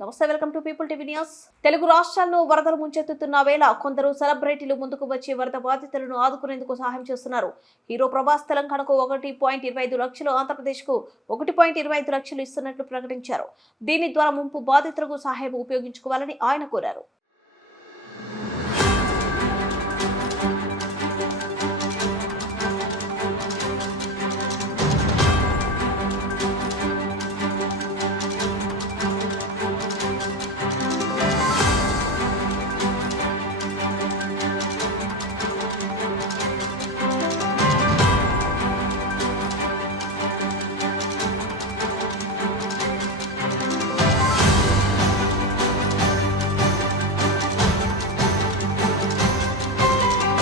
నమస్తే welcome to People TV news. Telugu రాష్ట్రాలను వరదలు ముంచెత్తుతున్న వేళ కొందరు సెలబ్రిటీలు ముందుకు వచ్చి వరద బాధితులను ఆదుకునేందుకు సహాయం చేస్తున్నారు. హీరో ప్రభాస్ తెలంగాణకు ఒకటి పాయింట్ ఇరవై ఐదు లక్షలు ఆంధ్రప్రదేశ్కు ఒకటి పాయింట్ ఇరవై ఐదు లక్షలు ఇస్తున్నట్లు ప్రకటించారు. దీని ద్వారా ముంపు బాధితులకు సహాయం ఉపయోగించుకోవాలని ఆయన కోరారు.